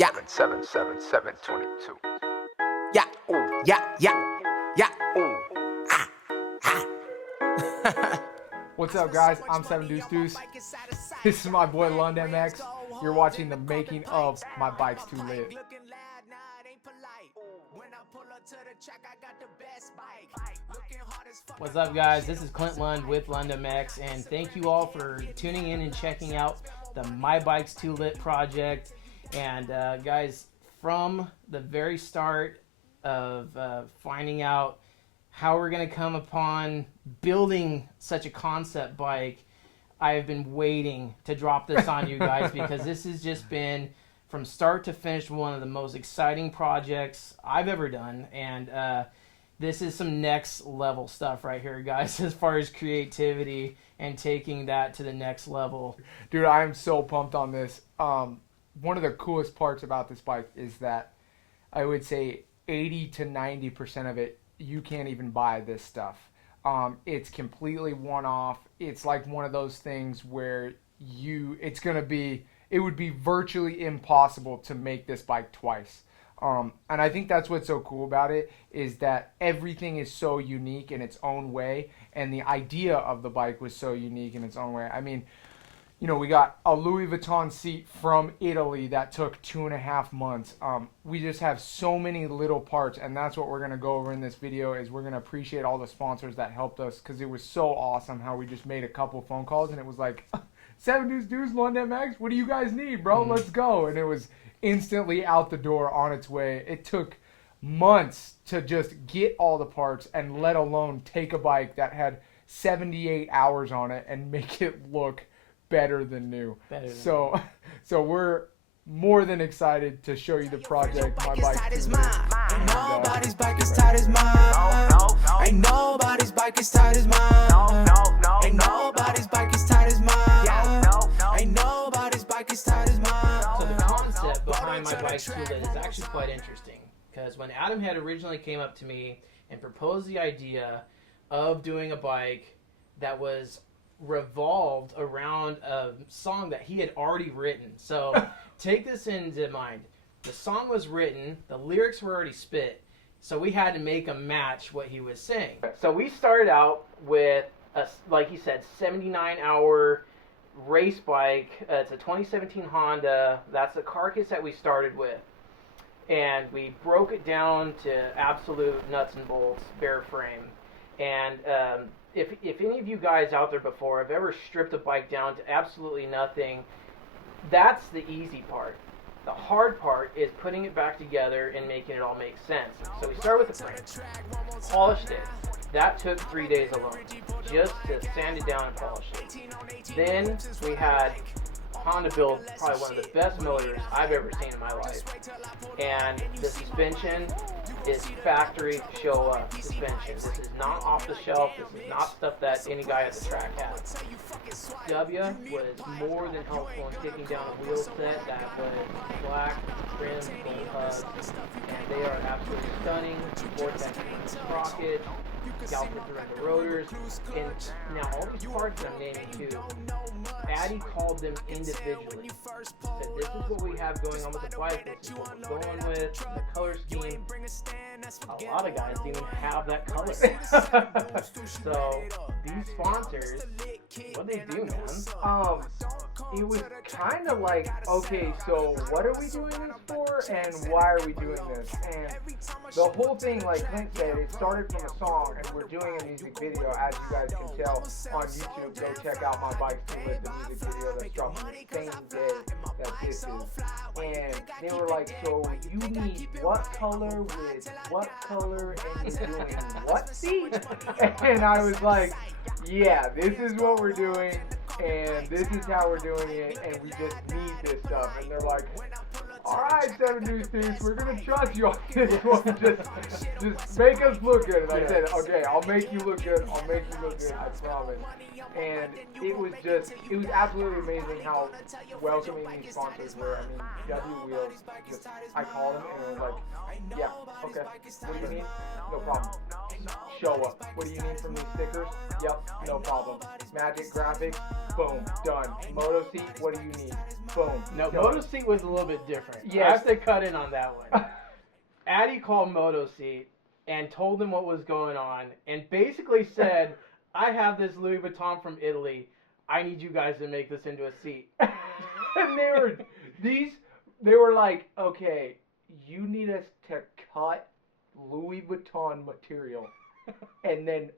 Yeah. 777-722. Yeah. Ooh. Yeah. Yeah. Yeah. Ooh. Ah. Ah. What's up, guys? I'm 7 Deuce Deuce. This is my boy Lund MX. You're watching the making of My Bike's Too Lit. What's up, guys? This is Clint Lund with Lund MX, and thank you all for tuning in and checking out the My Bike's Too Lit project. And guys, from the very start of finding out how we're going to come upon building such a concept bike, I have been waiting to drop this on you guys because this has just been, from start to finish, one of the most exciting projects I've ever done. And this is some next level stuff right here, guys, as far as creativity and taking that to the next level. Dude, I am so pumped on this. One of the coolest parts about this bike is that I would say 80 to 90% of it, you can't even buy this stuff. It's completely one-off. It's like one of those things where it would be virtually impossible to make this bike twice. And I think that's what's so cool about it, is that everything is so unique in its own way, and the idea of the bike was so unique in its own way. I mean, you know, we got a Louis Vuitton seat from Italy that took 2.5 months. We just have so many little parts, and that's what we're going to go over in this video, is we're going to appreciate all the sponsors that helped us, because it was so awesome how we just made a couple phone calls, and it was like, 7 Deuce Deuce, Lund MX, what do you guys need, bro? Let's go. And it was instantly out the door on its way. It took months to just get all the parts, and let alone take a bike that had 78 hours on it and make it look better than new. So we're more than excited to show you the project. My bike is mine. Ain't nobody's bike as tight as mine. Ain't nobody's bike as tight as mine. Ain't nobody's bike as tight as mine. Ain't nobody's bike as tight as mine. So the concept behind My Bike's Too Lit is actually quite interesting, because when Adam had originally came up to me and proposed the idea of doing a bike that was revolved around a song that he had already written. So take this into mind. The song was written, the lyrics were already spit, so we had to make them match what he was saying. So we started out with, like he said, 79-hour race bike. It's a 2017 Honda. That's the carcass that we started with. And we broke it down to absolute nuts and bolts, bare frame. And if any of you guys out there before have ever stripped a bike down to absolutely nothing, that's the easy part. The hard part is putting it back together and making it all make sense. So we started with the frame, polished it. That took 3 days alone, just to sand it down and polish it. Then we had Honda build probably one of the best motors I've ever seen in my life. And the suspension is factory show up suspension. This is not off the shelf. This is not stuff that any guy at the track has. W was more than helpful in taking down a wheel set that was black, trim, gold hubs, and they are absolutely stunning. Vortex Sprockets, scalpers around the rotors, and now all these parts that I'm naming too, Addy called them individually. Said, this is what we have going on with the bike, this is what we're going with, the color scheme. A lot of guys didn't even have that color. So these sponsors, what they do, man? It was kind of like, okay, so what are we doing this for, and why are we doing this? And the whole thing, like Clint said, it started from a song, and we're doing a music video, as you guys can tell on YouTube. Go check out My Bike's Too Lit, the music video that's dropping the same day that this is. And they were like, so you need what color with what color, and you're doing what seat? And I was like, yeah, this is what we're doing, and this is how we're doing it, and we just need this stuff. And they're like, alright, 7 Deuce Deuce, we're going to trust you on this one. Just make us look good. And I said, okay, I'll make you look good. I'll make you look good, I promise. And it was absolutely amazing how welcoming these sponsors were. I mean, W Wheels, I called them and it was like, yeah, okay, what do you need? No problem. Show up. What do you need from these stickers? Yep, no problem. Magic graphics, boom, done. Moto seat, what do you need? Boom. No, Moto seat was a little bit different. Yes. I have to cut in on that one. Addy called Moto Seat and told them what was going on, and basically said, "I have this Louis Vuitton from Italy. I need you guys to make this into a seat." And they were like, okay, you need us to cut Louis Vuitton material and then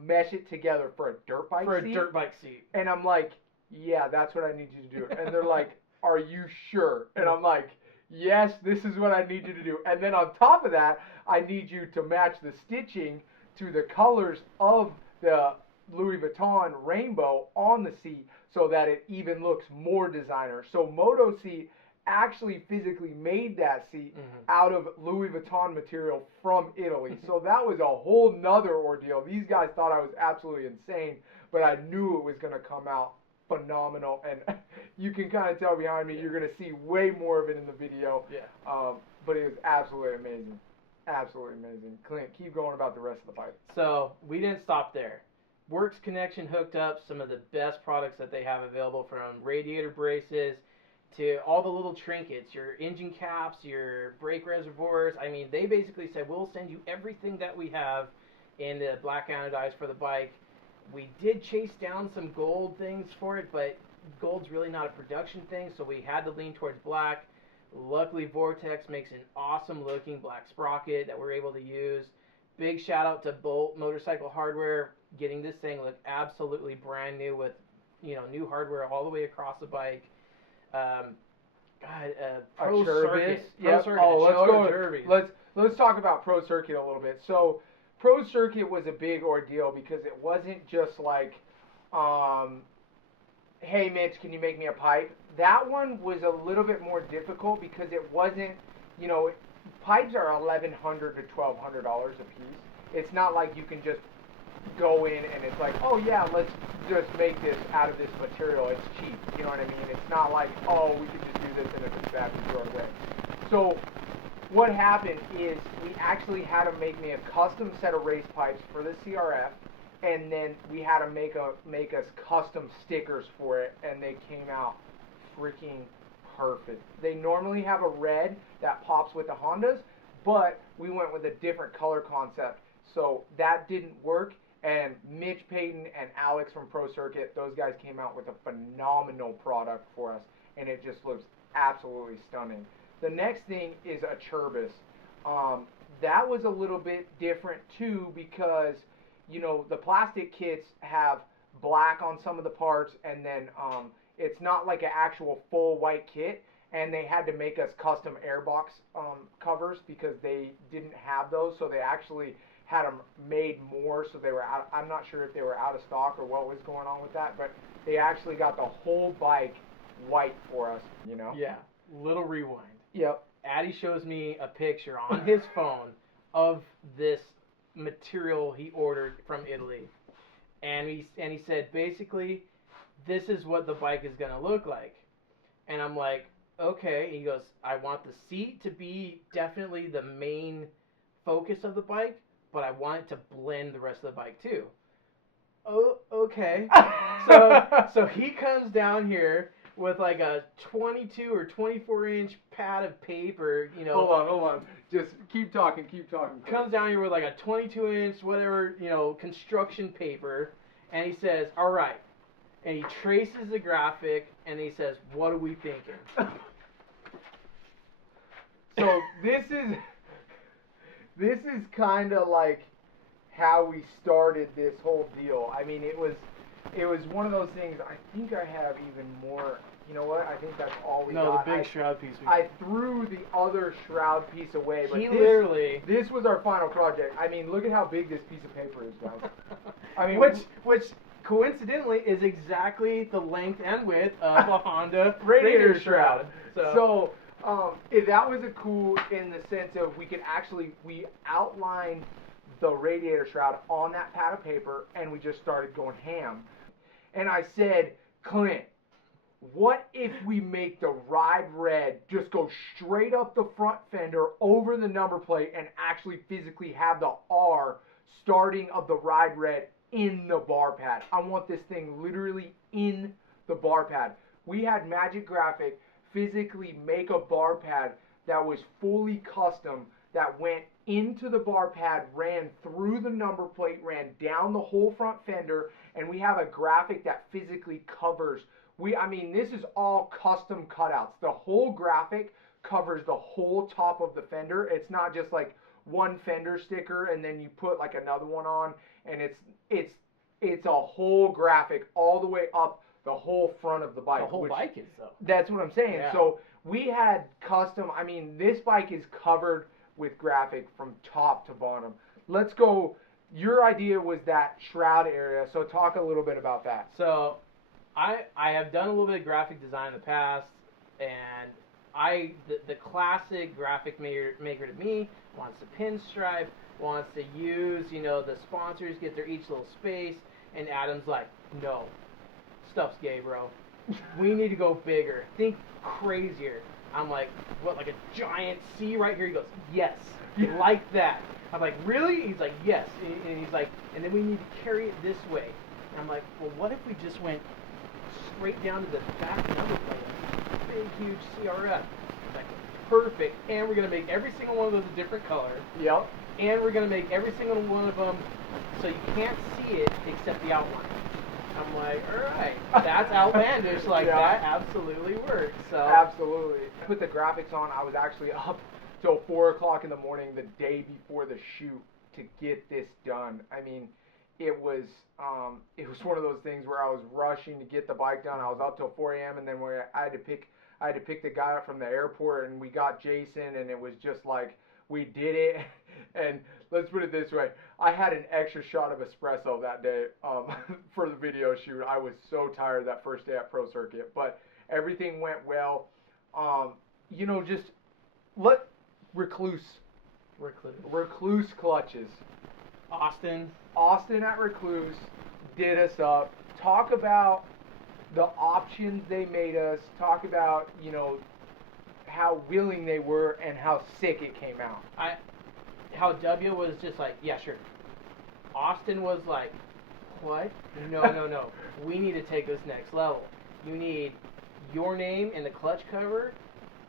mesh it together for a dirt bike For seat? a dirt bike seat. And I'm like, yeah, that's what I need you to do. And they're like, are you sure? And I'm like, yes, this is what I need you to do. And then on top of that, I need you to match the stitching to the colors of the Louis Vuitton rainbow on the seat so that it even looks more designer. So Moto Seat actually physically made that seat out of Louis Vuitton material from Italy. So that was a whole nother ordeal. These guys thought I was absolutely insane, but I knew it was going to come out phenomenal. And you can kind of tell behind me, you're going to see way more of it in the video. Yeah. But it was absolutely amazing. Absolutely amazing. Clint, keep going about the rest of the bike. So we didn't stop there. Works Connection hooked up some of the best products that they have available, from radiator braces to all the little trinkets, your engine caps, your brake reservoirs. I mean, they basically said, we'll send you everything that we have in the black anodized for the bike. We did chase down some gold things for it, but gold's really not a production thing, so we had to lean towards black. Luckily, Vortex makes an awesome looking black sprocket that we're able to use. Big shout out to Bolt Motorcycle Hardware, getting this thing look absolutely brand new with, new hardware all the way across the bike. Pro Circuit. Yep. Pro Circuit. Oh, let's talk about Pro Circuit a little bit. So Pro Circuit was a big ordeal because it wasn't just like, hey Mitch, can you make me a pipe? That one was a little bit more difficult because it wasn't, pipes are $1,100 to $1,200 a piece. It's not like you can just go in and it's like, oh yeah, let's just make this out of this material. It's cheap, you know what I mean? It's not like, oh, we can just do this and it's fast and throw it away. So what happened is we actually had to make me a custom set of race pipes for the CRF, and then we had to make us custom stickers for it, and they came out freaking perfect. They normally have a red that pops with the Hondas, but we went with a different color concept, so that didn't work. And Mitch Payton and Alex from Pro Circuit, those guys came out with a phenomenal product for us, and it just looks absolutely stunning. The next thing is a Churbis. That was a little bit different too because, the plastic kits have black on some of the parts, and then it's not like an actual full white kit, and they had to make us custom airbox covers because they didn't have those, so they actually had them made more, so they were out. I'm not sure if they were out of stock or what was going on with that, but they actually got the whole bike white for us, Yeah. Little rewind. Yep. Addy shows me a picture on his phone of this material he ordered from Italy, and he said, basically, this is what the bike is going to look like. And I'm like, okay. He goes, I want the seat to be definitely the main focus of the bike, but I want it to blend the rest of the bike too. Oh, okay. So he comes down here with like a 22 or 24 inch pad of paper, Hold on. Just keep talking. Comes down here with like a 22 inch, whatever, construction paper, and he says, all right. And he traces the graphic, and he says, what are we thinking? So this is kind of like how we started this whole deal. I mean, it was one of those things. I think I have even more. You know what? I think that's all we got. No, the big shroud piece. I threw the other shroud piece away, but this was our final project. I mean, look at how big this piece of paper is, guys. I mean, which coincidentally is exactly the length and width of a Honda radiator shroud. So that was a cool in the sense of we outlined the radiator shroud on that pad of paper, and we just started going ham. And I said, Clint, what if we make the Ride Red just go straight up the front fender over the number plate and actually physically have the R starting of the Ride Red in the bar pad? I want this thing literally in the bar pad. We had Magic Graphic physically make a bar pad that was fully custom, that went into the bar pad, ran through the number plate, ran down the whole front fender, and we have a graphic that physically covers. I mean, this is all custom cutouts. The whole graphic covers the whole top of the fender. It's not just like one fender sticker and then you put like another one on, and it's a whole graphic all the way up the whole front of the bike. The whole bike is though. That's what I'm saying. Yeah. So we had custom. I mean, this bike is covered with graphic from top to bottom. Let's go. Your idea was that shroud area, so talk a little bit about that. So I have done a little bit of graphic design in the past, and the classic graphic maker to me wants to pinstripe, wants to use, the sponsors get their each little space, and Adam's like, no, stuff's gay, bro. We need to go bigger. Think crazier. I'm like, what, like a giant C right here? He goes, yes, like that. I'm like, really? He's like, yes. And he's like, and then we need to carry it this way. And I'm like, well, what if we just went straight down to the back number plate? Big, huge CRF. He's like, perfect. And we're going to make every single one of those a different color. Yep. And we're going to make every single one of them so you can't see it except the outline. I'm like, all right, that's outlandish. Like, Yeah. that absolutely works. So Absolutely. Put the graphics on. I was actually up till 4 o'clock in the morning the day before the shoot to get this done. I mean, it was one of those things where I was rushing to get the bike done. I was up till 4 a.m. and then I had to pick the guy up from the airport, and we got Jason, and it was just like, we did it. And let's put it this way, I had an extra shot of espresso that day for the video shoot. I was so tired that first day at Pro Circuit, but everything went well. Just let Recluse clutches. Austin at Recluse did us up. Talk about the options they made us. Talk about, how willing they were and how sick it came out. How W was just like, yeah, sure. Austin was like, what? No. We need to take this next level. You need your name in the clutch cover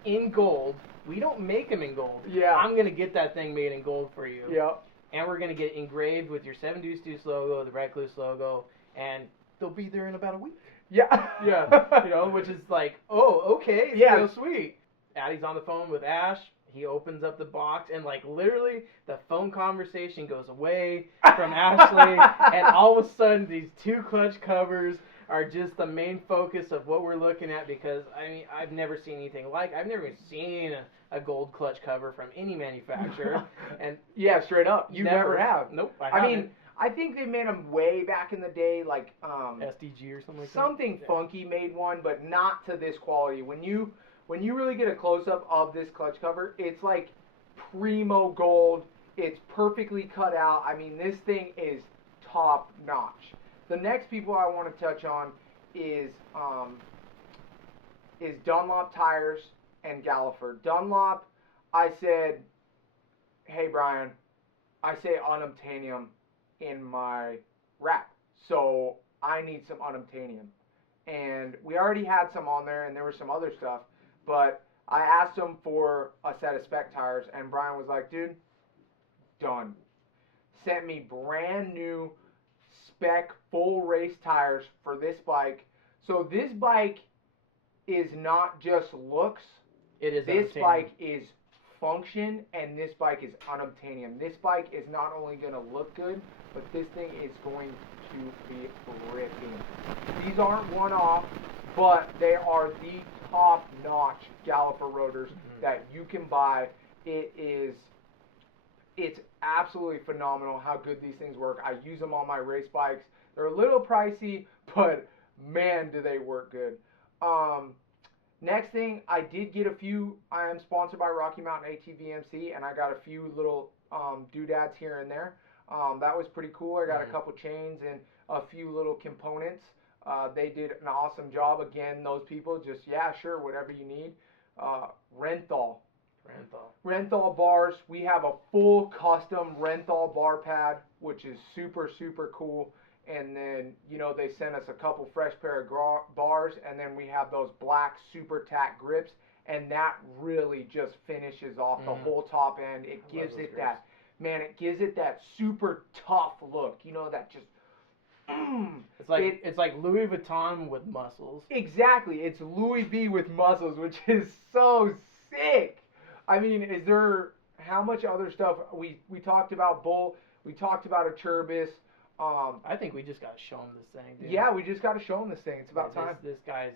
in gold. We don't make them in gold. Yeah. I'm going to get that thing made in gold for you. Yep. And we're going to get it engraved with your 7 Deuce Deuce logo, the Recluse logo, and they'll be there in about a week. Yeah. Yeah. Which is like, oh, okay. Yeah. So sweet. Addie's on the phone with Ash. He opens up the box, and like literally the phone conversation goes away from Ashley, and all of a sudden these 2 clutch covers are just the main focus of what we're looking at, because I mean, I've never seen anything like, I've never seen a gold clutch cover from any manufacturer. And yeah, straight up. You never have. Nope. I mean, I think they made them way back in the day, like SDG or something like that. something funky made one, but not to this quality. When you really get a close-up of this clutch cover, it's like primo gold. It's perfectly cut out. I mean, this thing is top-notch. The next people I want to touch on is Dunlop Tires and Galliford. Dunlop, I said, hey, Brian, I say unobtainium in my wrap, so I need some unobtainium. And we already had some on there, and there was some other stuff. But I asked him for a set of spec tires, and Brian was like, dude, done. Sent me brand new spec full race tires for this bike. So this bike is not just looks. It is This unobtainium. bike is function, and this bike is unobtainium. This bike is not only going to look good, but this thing is going to be ripping. These aren't one-off, but they are the top-notch Galliford rotors that you can buy. It's absolutely phenomenal how good these things work. I use them on my race bikes. They're a little pricey, but man, do they work good. Next thing, I did get a few. I am sponsored by Rocky Mountain ATVMC, and I got a few little doodads here and there. That was pretty cool. I got a couple chains and a few little components. They did an awesome job. Again, those people just, yeah, sure, whatever you need. Renthal bars. We have a full custom Renthal bar pad, which is super, super cool. and then they sent us a couple fresh pair of bars, and then we have those black super tack grips, and that really just finishes off the whole top end. It gives it that, man, it gives it that super tough look, that just it's like Louis Vuitton with muscles. Exactly, it's Louis V with muscles, which is so sick. I mean, how much other stuff we talked about? We talked about a Turbis. I think we just got to show him this thing, dude. Yeah, we just got to show him this thing. It's about time. This guy's...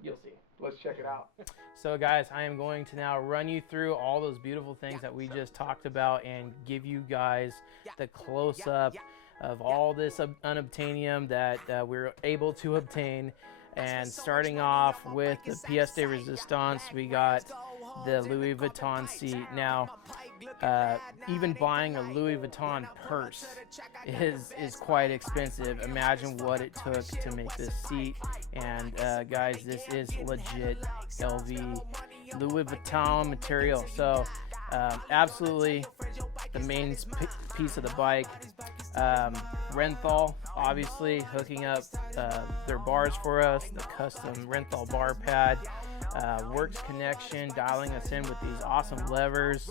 You'll see. Let's check it out. So, guys, I am going to now run you through all those beautiful things that we just talked about and give you guys the close-up of all this unobtainium that we're able to obtain. And starting off with the pièce de résistance, we got the Louis Vuitton seat. Now, even buying a Louis Vuitton purse is quite expensive. Imagine what it took to make this seat. And guys, this is legit LV Louis Vuitton material. So absolutely the main piece of the bike. Renthal, obviously hooking up their bars for us, the custom Renthal bar pad. Works connection, dialing us in with these awesome levers.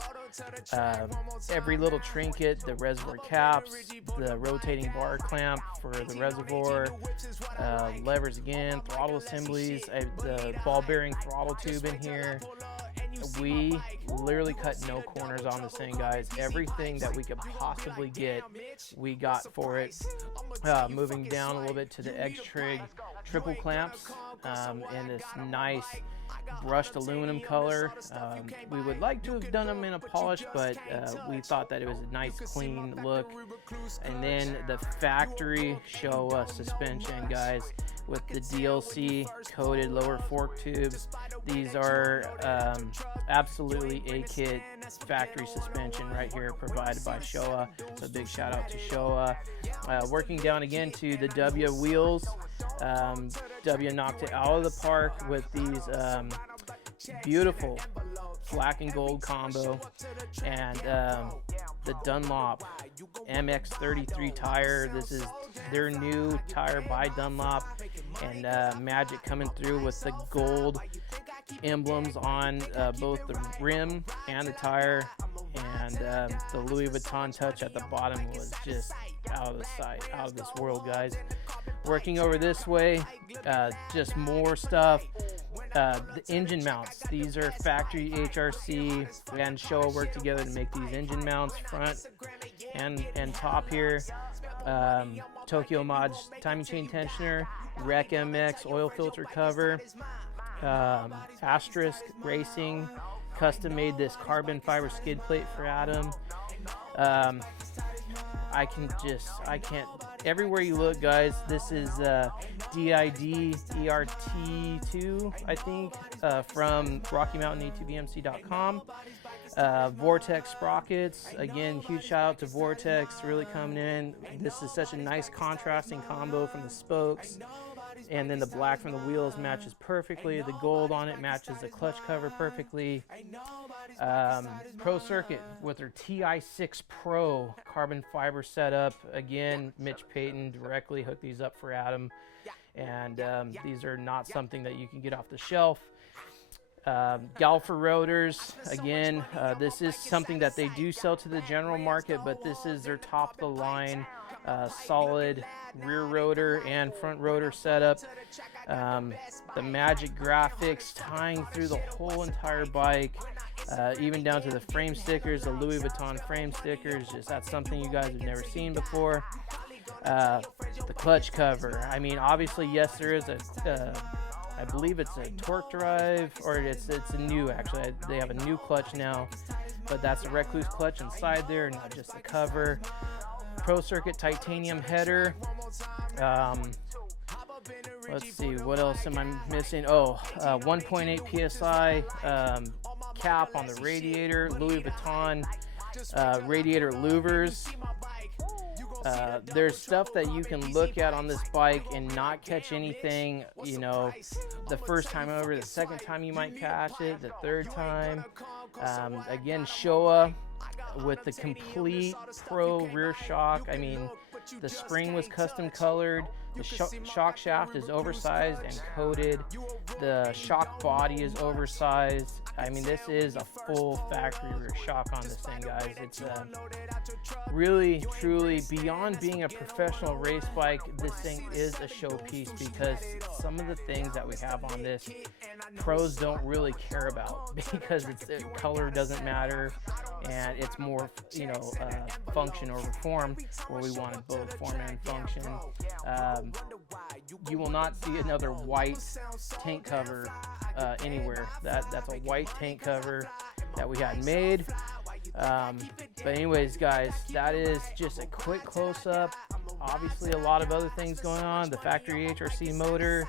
Every little trinket, the reservoir caps, the rotating bar clamp for the reservoir, levers again, throttle assemblies, the ball bearing throttle tube in here. We literally cut no corners on this thing, guys. Everything that we could possibly get, we got for it. Moving down a little bit to the X-Trig triple clamps in this nice brushed aluminum color. We would like to have done them in a polish, but we thought that it was a nice clean look. And then the factory Showa suspension, guys, with the DLC coated lower fork tubes. These are absolutely A-kit factory suspension right here, provided by Showa. So big shout out to Showa. Working down again to the W wheels. W knocked it out of the park with these beautiful black and gold combo, and the Dunlop MX33 tire. This is their new tire by Dunlop, and Magic coming through with the gold emblems on both the rim and the tire, and the Louis Vuitton touch at the bottom was just out of the sight, out of this world, guys. Working over this way, just more stuff. The engine mounts, these are factory HRC and Showa work together to make these engine mounts, front and top here. Tokyo Mods timing chain tensioner, Rec MX oil filter cover, Asterisk Racing custom made this carbon fiber skid plate for Adam. I can't, everywhere you look, guys, this is DID ERT2, I think, from RockyMountain-ATVMC.com. Vortex Sprockets, again, huge shout out to Vortex, really coming in. This is such a nice contrasting combo from the spokes, and then the black from the wheels matches perfectly. The gold on it matches the clutch cover perfectly. Pro Circuit with their TI6 Pro carbon fiber setup. Again, Mitch Payton directly hooked these up for Adam, and these are not something that you can get off the shelf. Galfer rotors, again, this is something that they do sell to the general market, but this is their top of the line solid rear rotor and front rotor setup. The Magic graphics tying through the whole entire bike, even down to the frame stickers, the Louis Vuitton frame stickers. Just that's something you guys have never seen before. The clutch cover, I mean, obviously, yes, there is a I believe it's a torque drive, or it's a new, actually, they have a new clutch now, but that's a Recluse clutch inside there, not just the cover. Pro Circuit titanium header. Let's see, what else am I missing? 1.8 psi cap on the radiator, Louis Vuitton radiator louvers. There's stuff that you can look at on this bike and not catch anything, you know, the first time over, the second time you might catch it, the third time. Again, Showa, with the complete pro rear shock. I mean, the spring was custom colored, the shock shaft is oversized and coated, the shock body is oversized. I mean, this is a full factory rear shock on this thing, guys. It's really, truly, beyond being a professional race bike, this thing is a showpiece, because some of the things that we have on this, pros don't really care about, because the color doesn't matter, and it's more, function over form, where we wanted both form and function. You will not see another white tank cover anywhere. That's a white tank cover that we had made. But anyways, guys, that is just a quick close-up. Obviously, a lot of other things going on. The factory HRC motor.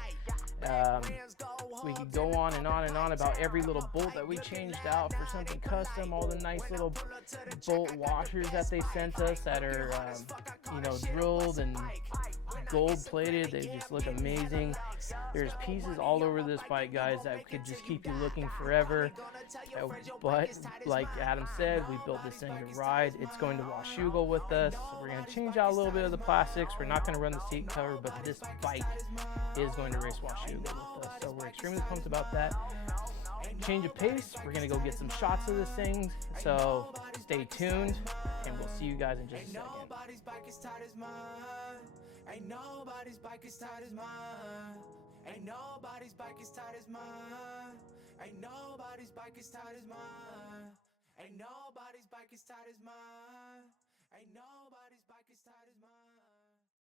We could go on and on and on about every little bolt that we changed out for something custom, all the nice little bolt washers that they sent us that are, drilled and gold plated. They just look amazing. There's pieces all over this bike, guys, that could just keep you looking forever. But like Adam said, we built this thing to ride. It's going to Washougal with us. We're going to change out a little bit of the plastics. We're not going to run the seat cover, but this bike is going to race Washougal with us. So we're extremely pumped about that. Change of pace. We're going to go get some shots of this thing. So stay tuned, and we'll see you guys in just a second. Ain't nobody's bike as tight as mine. Ain't nobody's bike as tight as mine. Ain't nobody's bike as tight as mine. Ain't nobody's bike as tight as mine. Ain't nobody's bike as tight as mine.